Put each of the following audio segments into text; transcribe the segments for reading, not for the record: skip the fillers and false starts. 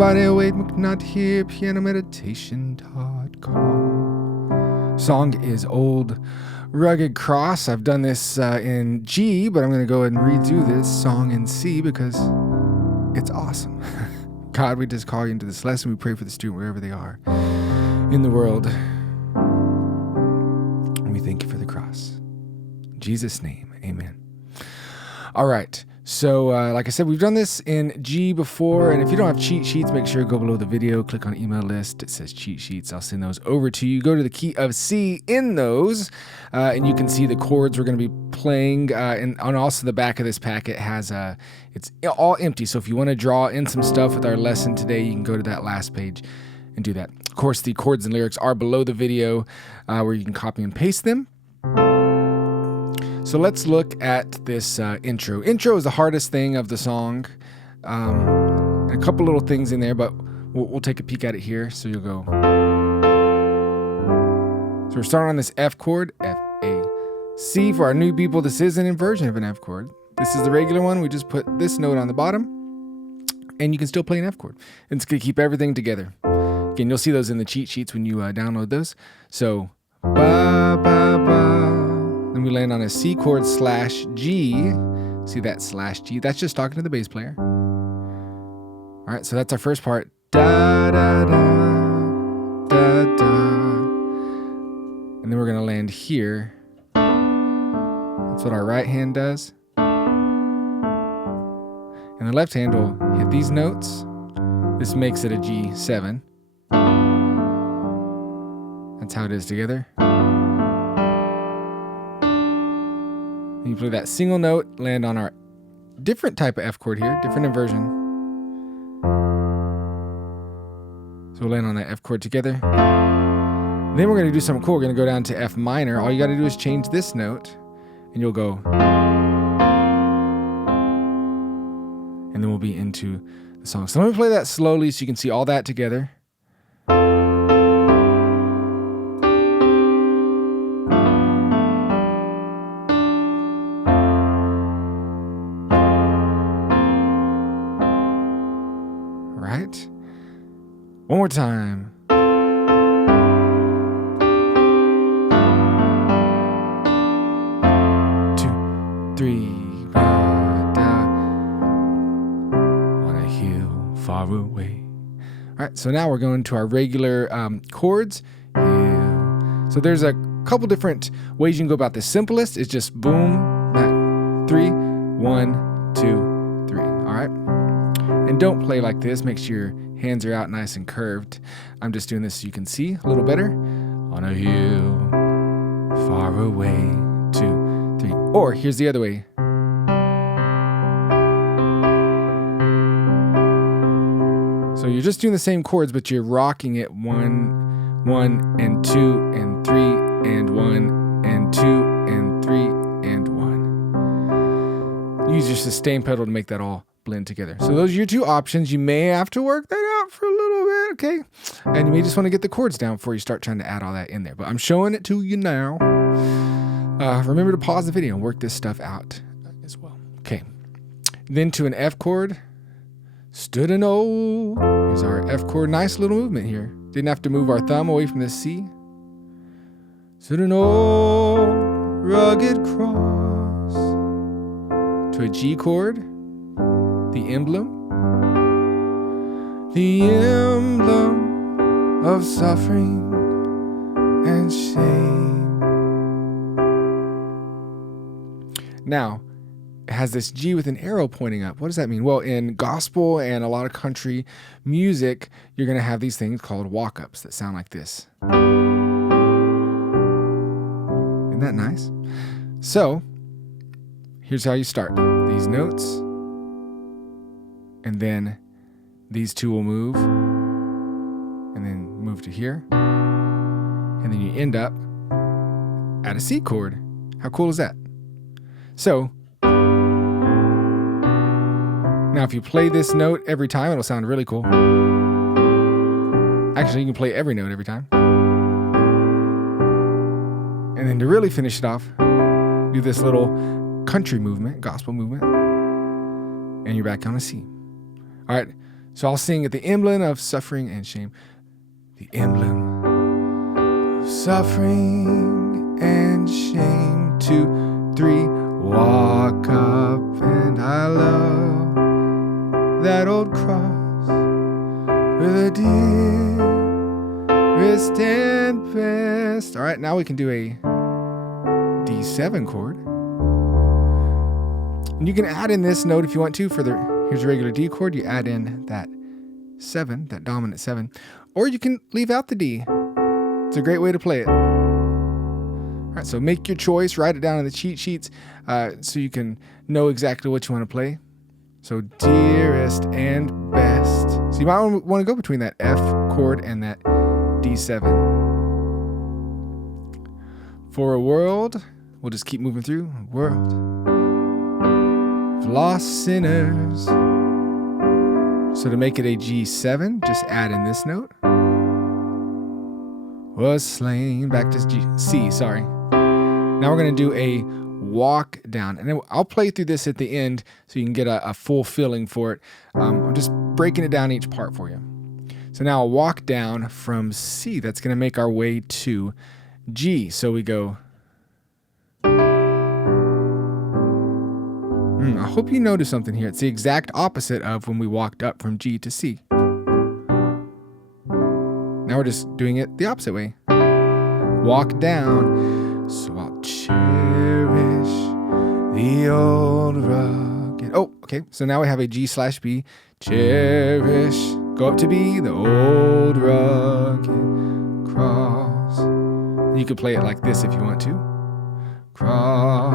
everybody, Wade McNutt here, pianomeditation.com. Song is Old Rugged Cross. I've done this in G, but I'm going to go ahead and redo this song in C because it's awesome. God, we just call you into this lesson. We pray for the student wherever they are in the world. And we thank you for the cross. In Jesus' name, amen. All right. So, like I said, we've done this in G before, and if you don't have cheat sheets, make sure you go below the video, click on email list. It says cheat sheets. I'll send those over to you. Go to the key of C in those, and you can see the chords we're going to be playing. And also the back of this packet has it's all empty. So if you want to draw in some stuff with our lesson today, you can go to that last page and do that. Of course, the chords and lyrics are below the video, where you can copy and paste them. So let's look at this intro. Intro is the hardest thing of the song. A couple little things in there, but we'll take a peek at it here. So you'll go. So we're starting on this F chord, F, A, C. For our new people, this is an inversion of an F chord. This is the regular one. We just put this note on the bottom, and you can still play an F chord. And it's going to keep everything together. Again, you'll see those in the cheat sheets when you download those. So, ba, ba, ba. Then we land on a C chord slash G. See that slash G? That's just talking to the bass player. All right, so that's our first part. Da, da, da, da, da. And then we're gonna land here. That's what our right hand does. And the left hand will hit these notes. This makes it a G7. That's how it is together. You play that single note, land on our different type of F chord here, different inversion. So we'll land on that F chord together. Then we're going to do something cool. We're going to go down to F minor. All you got to do is change this note, and you'll go. And then we'll be into the song. So let me play that slowly so you can see all that together. One more time. 2, 3, da, on a hill far away. All right, so now we're going to our regular chords. So there's a couple different ways you can go about this. Simplest is just boom, 3, 1, 2, 3. All right, and don't play like this. Make sure your hands are out nice and curved. I'm just doing this so you can see a little better. On a hill, far away, 2, 3. Or here's the other way. So you're just doing the same chords, but you're rocking it 1, 1, and 2, and 3, and 1, and 2, and 3, and 1. Use your sustain pedal to make that all blend together. So those are your two options. You may have to work that out for a little bit, okay? And you may just want to get the chords down before you start trying to add all that in there. But I'm showing it to you now. Remember to pause the video and work this stuff out as well. Okay. Then to an F chord. Stood an O. Here's our F chord. Nice little movement here. Didn't have to move our thumb away from the C. Stood an old rugged cross. To a G chord. The emblem of suffering and shame. Now, it has this G with an arrow pointing up. What does that mean? Well, in gospel and a lot of country music, you're going to have these things called walk-ups that sound like this. Isn't that nice? So, here's how you start. These notes. And then these two will move, and then move to here, and then you end up at a C chord. How cool is that? So, now if you play this note every time, it'll sound really cool. Actually, you can play every note every time. And then to really finish it off, do this little country movement, gospel movement, and you're back on a C. All right, So I'll sing at the emblem of suffering and shame. The emblem of suffering and shame. 2, 3, walk up, and I love that old cross with a dearest and best. All right, now we can do a D7 chord. And you can add in this note if you want to. Here's your regular D chord. You add in that 7, that dominant 7. Or you can leave out the D. It's a great way to play it. All right, so make your choice. Write it down in the cheat sheets so you can know exactly what you want to play. So dearest and best. So you might want to go between that F chord and that D7. For a world, we'll just keep moving through. World of lost sinners. So to make it a G7, just add in this note. Was slain, back to C, sorry. Now we're going to do a walk down. And then I'll play through this at the end so you can get a full feeling for it. I'm just breaking it down each part for you. So now I'll walk down from C. That's going to make our way to G. So we go. I hope you notice something here. It's the exact opposite of when we walked up from G to C. Now we're just doing it the opposite way. Walk down. So I'll cherish the old rugged. Oh, okay. So now we have a G/B. Cherish. Go up to B, the old rugged cross. You could play it like this if you want to. Cross.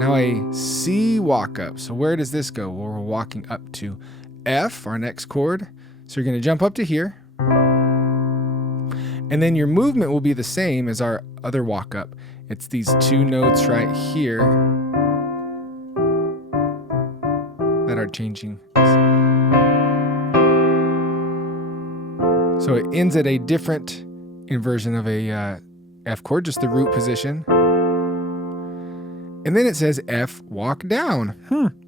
Now a C walk up. So where does this go? Well, we're walking up to F, our next chord. So you're going to jump up to here. And then your movement will be the same as our other walk up. It's these 2 notes right here that are changing. So it ends at a different inversion of a F chord, just the root position. And then it says F walk down.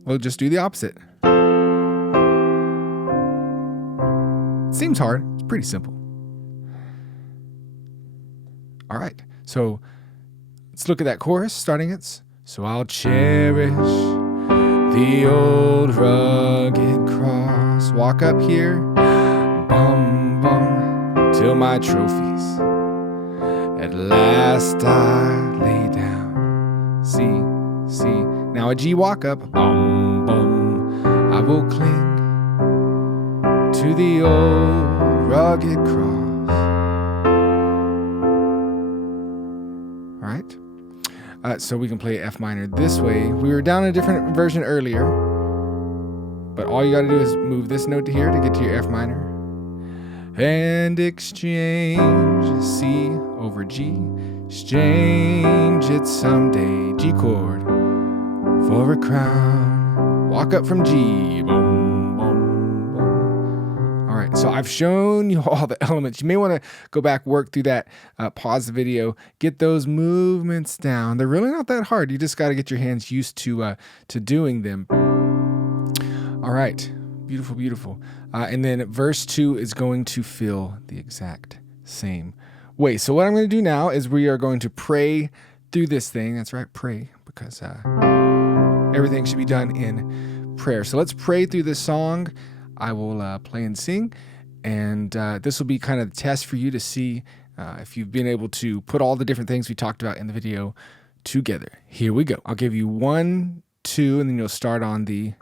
We'll just do the opposite. Seems hard. It's pretty simple. All right. So let's look at that chorus starting it. So I'll cherish the old rugged cross. Walk up here. Bum, bum. Till my trophies at last I lay down. C, C. Now a G walk up. Bum, bum. I will cling to the old rugged cross. All right. So we can play F minor this way. We were down a different version earlier, but all you got to do is move this note to here to get to your F minor. And exchange C over G. Exchange it someday. G chord for a crown. Walk up from G. Boom, boom, boom. All right, so I've shown you all the elements. You may want to go back, work through that, pause the video, get those movements down. They're really not that hard. You just got to get your hands used to doing them. All right, beautiful, beautiful. And then verse 2 is going to feel the exact same way. So what I'm going to do now is we are going to pray through this thing. That's right, pray, because everything should be done in prayer. So let's pray through this song. I will play and sing, and this will be kind of the test for you to see if you've been able to put all the different things we talked about in the video together. Here we go. I'll give you 1, 2, and then you'll start on the...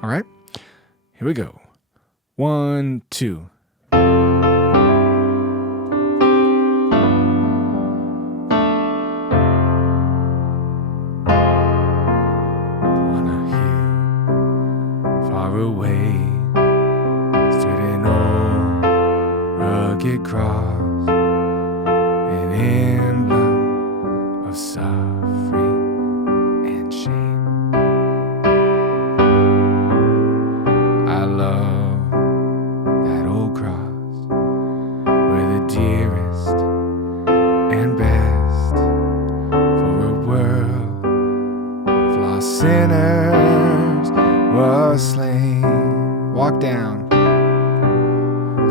All right, here we go. 1, 2. On a hill far away stood an old rugged cross, an emblem of suffering and shame. I love that old cross where the dearest and best for a world Walk down.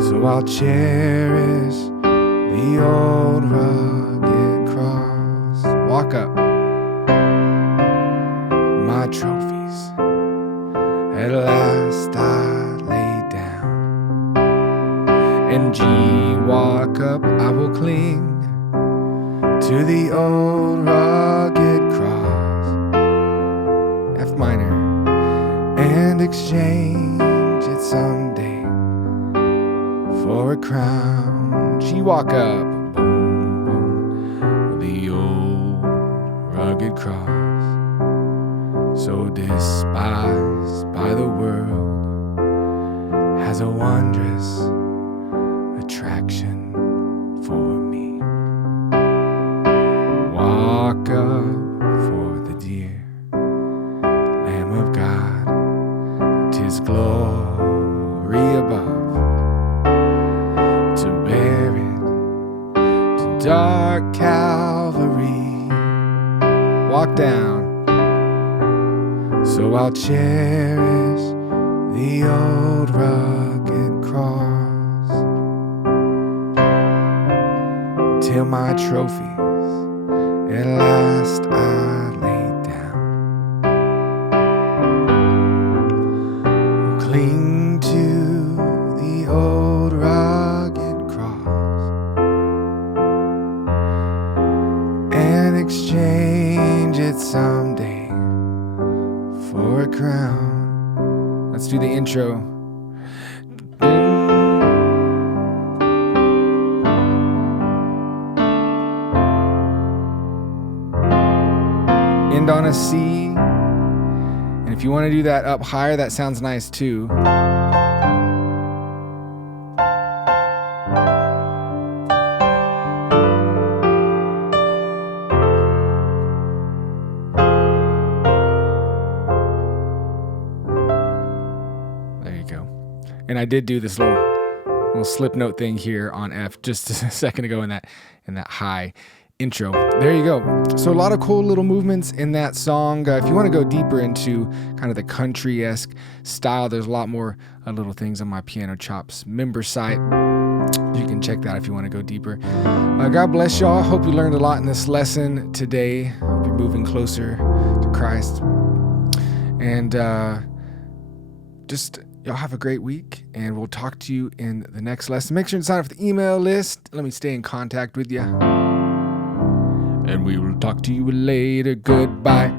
So I'll cherish the old rugged cross. Walk up. My trophies at last I lay down. And G, walk up, I will cling to the old rugged cross. F minor, and exchange it someday for a crown. G, walk up, boom, boom, the old rugged cross. So despised by the world, has a wondrous attraction for me. Walk up for the dear Lamb of God, 'tis glory above, to bear it to dark Calvary. Walk down. So I'll cherish the old rugged cross till my trophies at last I lay down. Will cling to the old rugged cross and exchange it someday for a crown. Let's do the intro. End on a C. And if you want to do that up higher, that sounds nice too. And I did do this little slip note thing here on F just a second ago in that high intro. There you go. So a lot of cool little movements in that song. If you want to go deeper into kind of the country-esque style, there's a lot more little things on my Piano Chops member site. You can check that if you want to go deeper. God bless y'all. Hope you learned a lot in this lesson today. Hope you're moving closer to Christ. And just... y'all have a great week, and we'll talk to you in the next lesson. Make sure to sign up for the email list. Let me stay in contact with you. And we will talk to you later. Goodbye.